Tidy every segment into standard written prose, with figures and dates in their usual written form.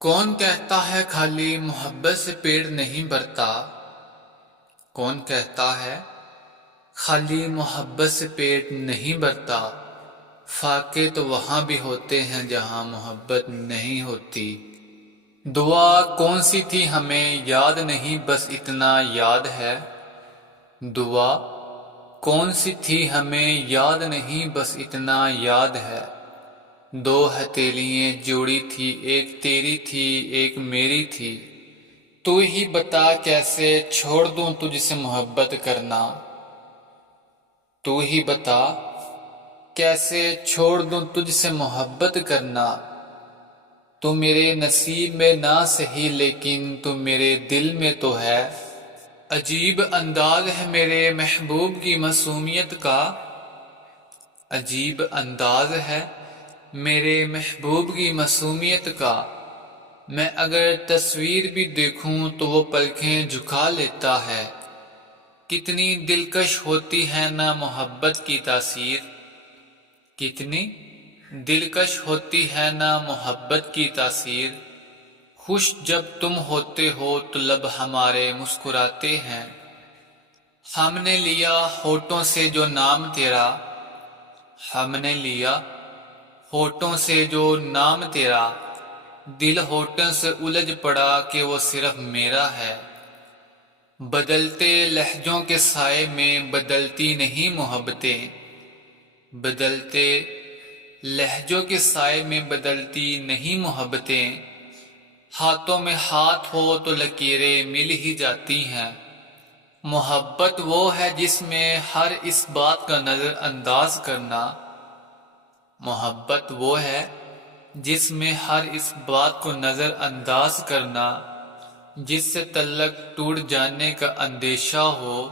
کون کہتا ہے خالی محبت سے پیٹ نہیں بھرتا؟ کون کہتا ہے خالی محبت سے پیٹ نہیں بھرتا؟ فاقے تو وہاں بھی ہوتے ہیں جہاں محبت نہیں ہوتی۔ دعا کون سی تھی ہمیں یاد نہیں، بس اتنا یاد ہے۔ دعا کون سی تھی ہمیں یاد نہیں، بس اتنا یاد ہے۔ دو ہتھیلیاں جوڑی تھی، ایک تیری تھی ایک میری تھی۔ تو ہی بتا کیسے چھوڑ دوں تجھ سے محبت کرنا؟ تو ہی بتا کیسے چھوڑ دوں تجھ سے محبت کرنا؟ تو میرے نصیب میں نہ سہی لیکن تو میرے دل میں تو ہے۔ عجیب انداز ہے میرے محبوب کی معصومیت کا، عجیب انداز ہے میرے محبوب کی معصومیت کا۔ میں اگر تصویر بھی دیکھوں تو وہ پلکیں جھکا لیتا ہے۔ کتنی دلکش ہوتی ہے نا محبت کی تاثیر، کتنی دلکش ہوتی ہے نا محبت کی تاثیر۔ خوش جب تم ہوتے ہو تو لب ہمارے مسکراتے ہیں۔ ہم نے لیا ہونٹوں سے جو نام تیرا، ہم نے لیا ہونٹوں سے جو نام تیرا۔ دل ہونٹوں سے الجھ پڑا کہ وہ صرف میرا ہے۔ بدلتے لہجوں کے سائے میں بدلتی نہیں محبتیں، بدلتے لہجوں کے سائے میں بدلتی نہیں محبتیں۔ ہاتھوں میں ہاتھ ہو تو لکیریں مل ہی جاتی ہیں۔ محبت وہ ہے جس میں ہر اس بات کا نظر انداز کرنا، محبت وہ ہے جس میں ہر اس بات کو نظر انداز کرنا، جس سے تعلق ٹوٹ جانے کا اندیشہ ہو۔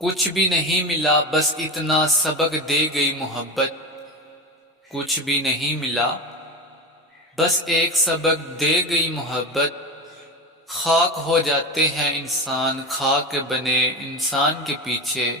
کچھ بھی نہیں ملا بس اتنا سبق دے گئی محبت، کچھ بھی نہیں ملا بس ایک سبق دے گئی محبت۔ خاک ہو جاتے ہیں انسان، خاک بنے انسان کے پیچھے۔